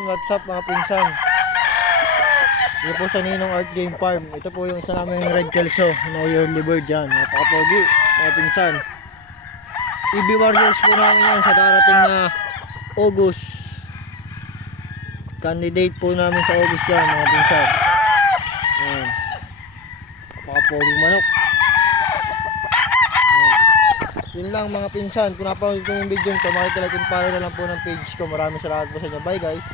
What's up mga pinsan? Ito po sa Ninong Art Game Farm. Ito po yung isa namin yung Red Kelso na yearly bird yan. Napakapogi mga pinsan. EB Warriors po namin yan sa darating na August. Candidate po namin sa August yan mga pinsan. Ayan. Napakapogi manok. Yun lang mga pinsan. Kung napanood ko yung video nito, makikilike and follow na lang po ng page ko. Maraming salamat po sa inyo. Bye guys.